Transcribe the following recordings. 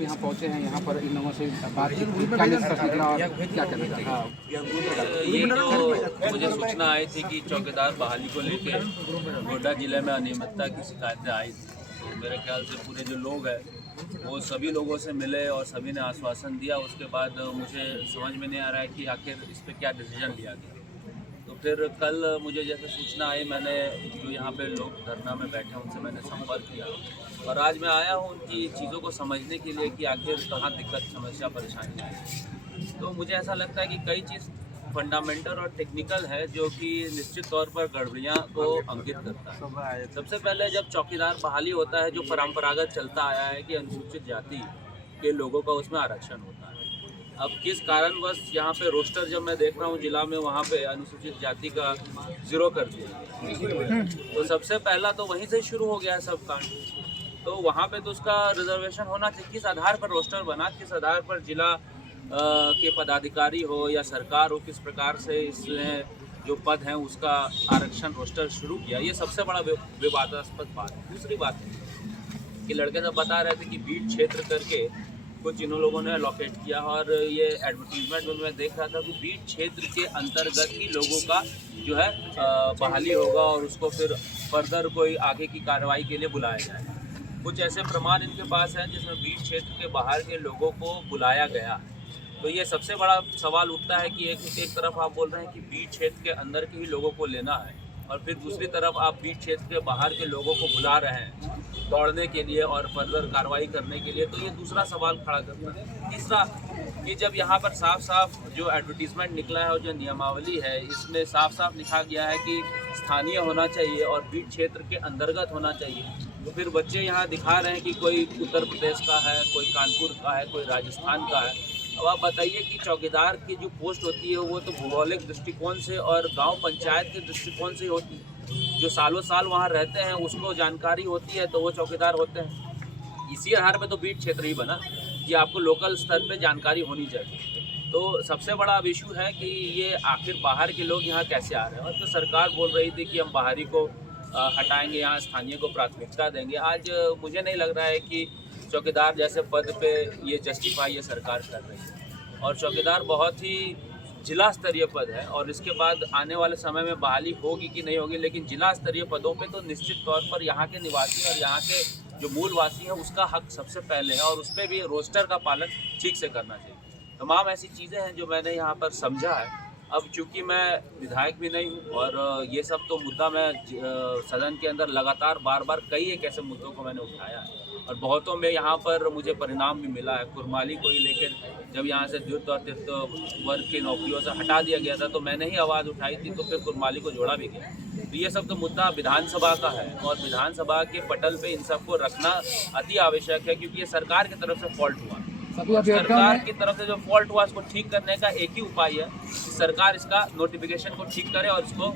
यहाँ पहुँचे हैं, यहाँ पर इन लोगों से बातचीत की, क्या निष्कर्ष निकला और क्या कहना चाहते हैं? ये तो मुझे सूचना आई थी कि चौकीदार बहाली को लेकर गोड्डा जिले में अनियमितता की शिकायतें आई थी। तो मेरे ख्याल से पूरे जो लोग हैं वो सभी लोगों से मिले और सभी ने आश्वासन दिया। उसके बाद मुझे समझ में नहीं आ रहा है कि आखिर इस पर क्या डिसीजन लिया गया। तो फिर कल मुझे जैसे सूचना आई, मैंने जो यहाँ पे लोग धरना में बैठे हैं उनसे मैंने संपर्क किया और आज मैं आया हूँ उनकी चीज़ों को समझने के लिए कि आखिर कहाँ दिक्कत, समस्या, परेशानी है। तो मुझे ऐसा लगता है कि कई चीज़ फंडामेंटल और टेक्निकल है जो कि निश्चित तौर पर गड़बड़ियाँ को अंकित करता है। सबसे पहले जब चौकीदार बहाली होता है, जो परंपरागत चलता आया है कि अनुसूचित जाति के लोगों का उसमें आरक्षण होता है। अब किस कारणवश यहाँ पे रोस्टर जब मैं देख रहा हूँ जिला में, वहाँ पे अनुसूचित जाति का 0 कर दिया। तो सबसे पहला तो वहीं से शुरू हो गया है सब कांड। तो वहाँ पे तो उसका रिजर्वेशन होना चाहिए। किस आधार पर रोस्टर बना, किस आधार पर जिला के पदाधिकारी हो या सरकार हो, किस प्रकार से इसने जो पद हैं उसका आरक्षण रोस्टर शुरू किया, ये सबसे बड़ा विवादास्पद बात है। दूसरी बात है कि लड़के सब बता रहे थे कि बीट क्षेत्र करके कुछ इन लोगों ने अलोकेट किया और ये एडवर्टीजमेंट में मैं देख रहा था कि बीट क्षेत्र के अंतर्गत ही लोगों का जो है बहाली होगा और उसको फिर फर्दर कोई आगे की कार्रवाई के लिए बुलाया जाएगा। कुछ ऐसे प्रमाण इनके पास हैं जिसमें बीट क्षेत्र के बाहर के लोगों को बुलाया गया। तो ये सबसे बड़ा सवाल उठता है कि एक तरफ आप बोल रहे हैं कि बीट क्षेत्र के अंदर के ही लोगों को लेना है और फिर दूसरी तरफ आप बीट क्षेत्र के बाहर के लोगों को बुला रहे हैं दौड़ने के लिए और फर्दर कार्रवाई करने के लिए। तो ये दूसरा सवाल खड़ा करता है। तीसरा कि जब यहाँ पर साफ साफ जो एडवर्टीजमेंट निकला है और जो नियमावली है, इसमें साफ साफ लिखा गया है कि स्थानीय होना चाहिए और बीट क्षेत्र के अंतर्गत होना चाहिए। तो फिर बच्चे यहाँ दिखा रहे हैं कि कोई उत्तर प्रदेश का है, कोई कानपुर का है, कोई राजस्थान का है। अब आप बताइए कि चौकीदार की जो पोस्ट होती है वो तो भौगोलिक दृष्टिकोण से और गांव पंचायत के दृष्टिकोण से होती है। जो सालों साल वहाँ रहते हैं उसको जानकारी होती है तो वो चौकीदार होते हैं। इसी आधार पे तो बीट क्षेत्र ही बना कि आपको लोकल स्तर पे जानकारी होनी चाहिए। तो सबसे बड़ा अब इशू है कि ये आखिर बाहर के लोग यहाँ कैसे आ रहे हैं। और तो सरकार बोल रही थी कि हम बाहरी को हटाएंगे, यहाँ स्थानीय को प्राथमिकता देंगे। आज मुझे नहीं लग रहा है कि चौकीदार जैसे पद पे ये जस्टिफाई ये सरकार कर रही है। और चौकीदार बहुत ही जिला स्तरीय पद है और इसके बाद आने वाले समय में बहाली होगी कि नहीं होगी, लेकिन जिला स्तरीय पदों पे तो निश्चित तौर पर यहाँ के निवासी और यहाँ के जो मूलवासी हैं उसका हक सबसे पहले है और उस पर भी रोस्टर का पालन ठीक से करना चाहिए। तमाम ऐसी चीज़ें हैं जो मैंने यहाँ पर समझा है। अब चूंकि मैं विधायक भी नहीं हूँ और ये सब तो मुद्दा मैं सदन के अंदर लगातार बार बार कई एक ऐसे मुद्दों को मैंने उठाया है और बहुतों में यहाँ पर मुझे परिणाम भी मिला है। कुरमाली को ही लेकर जब यहाँ से द्वितीय और तृतीय वर्ग की नौकरियों से हटा दिया गया था तो मैंने ही आवाज़ उठाई थी, तो फिर कुरमाली को जोड़ा भी गया। तो ये सब तो मुद्दा विधानसभा का है और विधानसभा के पटल पे इन सबको रखना अति आवश्यक है, क्योंकि ये सरकार की तरफ से फॉल्ट हुआ। सरकार की तरफ से जो फॉल्ट हुआ उसको ठीक करने का एक ही उपाय है कि सरकार इसका नोटिफिकेशन को ठीक करे और इसको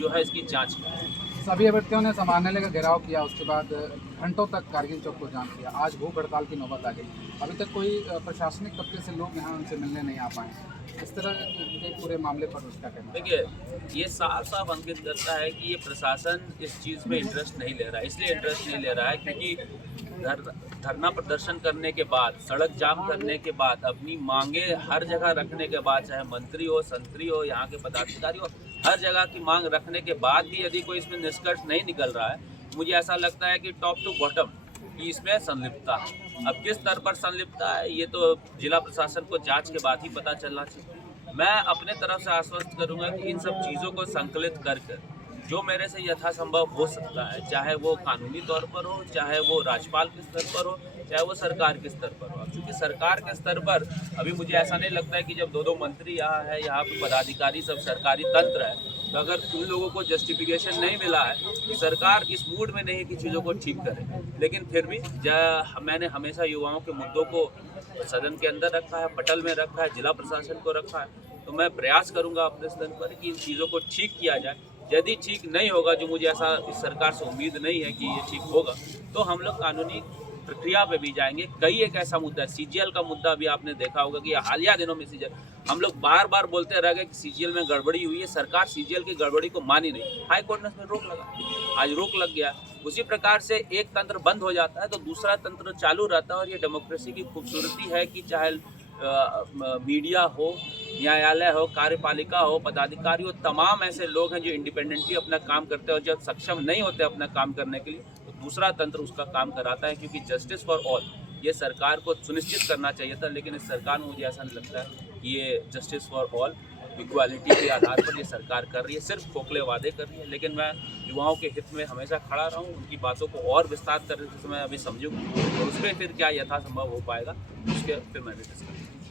जो है इसकी जांच करे। सभी अभ्यर्थियों ने समान्यालय का घेराव किया, उसके बाद घंटों तक कारगिल चौक को जाम किया। आज भूख हड़ताल की नौबत आ गई। अभी तक कोई प्रशासनिक तबके से लोग यहाँ उनसे मिलने नहीं आ पाए। इस तरह के पूरे मामले पर उसका कहना है। देखिए, ये साफ साफ अंकित करता है कि ये प्रशासन इस चीज़ में इंटरेस्ट नहीं ले रहा है। इसलिए इंटरेस्ट नहीं ले रहा है क्योंकि धरना प्रदर्शन करने के बाद, सड़क जाम करने के बाद, अपनी मांगे हर जगह रखने के बाद, चाहे मंत्री हो, संतरी हो, यहाँ के पदाधिकारी हो, हर जगह की मांग रखने के बाद भी यदि कोई इसमें निष्कर्ष नहीं निकल रहा है, मुझे ऐसा लगता है कि टॉप टू बॉटम कि इसमें संलिप्तता है। अब किस स्तर पर संलिप्तता है ये तो जिला प्रशासन को जांच के बाद ही पता चलना चाहिए। मैं अपने तरफ से आश्वस्त करूंगा कि इन सब चीज़ों को संकलित करके जो मेरे से यथासंभव हो सकता है, चाहे वो कानूनी तौर पर हो, चाहे वो राज्यपाल के स्तर पर हो, चाहे वो सरकार के स्तर पर हो। क्योंकि सरकार के स्तर पर अभी मुझे ऐसा नहीं लगता है कि जब दो मंत्री यहाँ है, यहाँ पे पदाधिकारी सब सरकारी तंत्र है, तो अगर उन लोगों को जस्टिफिकेशन नहीं मिला है तो सरकार इस मूड में नहीं है कि चीज़ों को ठीक करे। लेकिन फिर भी मैंने हमेशा युवाओं के मुद्दों को सदन के अंदर रखा है, पटल में रखा है, जिला प्रशासन को रखा है। तो मैं प्रयास करूँगा अपने स्तर पर कि इन चीज़ों को ठीक किया जाए। यदि ठीक नहीं होगा, जो मुझे ऐसा इस सरकार से उम्मीद नहीं है कि ये ठीक होगा, तो हम लोग कानूनी प्रक्रिया पे भी जाएंगे। कई एक ऐसा मुद्दा है, सीजीएल का मुद्दा भी आपने देखा होगा कि हालिया दिनों में सीजीएल, हम लोग बार बार बोलते रह गए कि सीजीएल में गड़बड़ी हुई है, सरकार सीजीएल की गड़बड़ी को मानी नहीं, हाई कोर्ट ने उसमें रोक लगा। आज रोक लग गया। उसी प्रकार से एक तंत्र बंद हो जाता है तो दूसरा तंत्र चालू रहता है, और ये डेमोक्रेसी की खूबसूरती है कि चाहे मीडिया हो, न्यायालय हो, कार्यपालिका हो, पदाधिकारी हो, तमाम ऐसे लोग हैं जो इंडिपेंडेंटली अपना काम करते हैं, और जब सक्षम नहीं होते अपना काम करने के लिए तो दूसरा तंत्र उसका काम कराता है, क्योंकि जस्टिस फॉर ऑल ये सरकार को सुनिश्चित करना चाहिए था, लेकिन इस सरकार में मुझे ऐसा नहीं लगता है कि ये जस्टिस फॉर ऑल इक्वालिटी के आधार पर ये सरकार कर रही है, सिर्फ खोखले वादे कर रही है। लेकिन मैं युवाओं के हित में हमेशा खड़ा रहूँ, उनकी बातों को और विस्तार करने से मैं अभी समझूँ, और उसमें फिर क्या यथासंभव हो पाएगा उसके फिर मैं डिस्कस करूँ।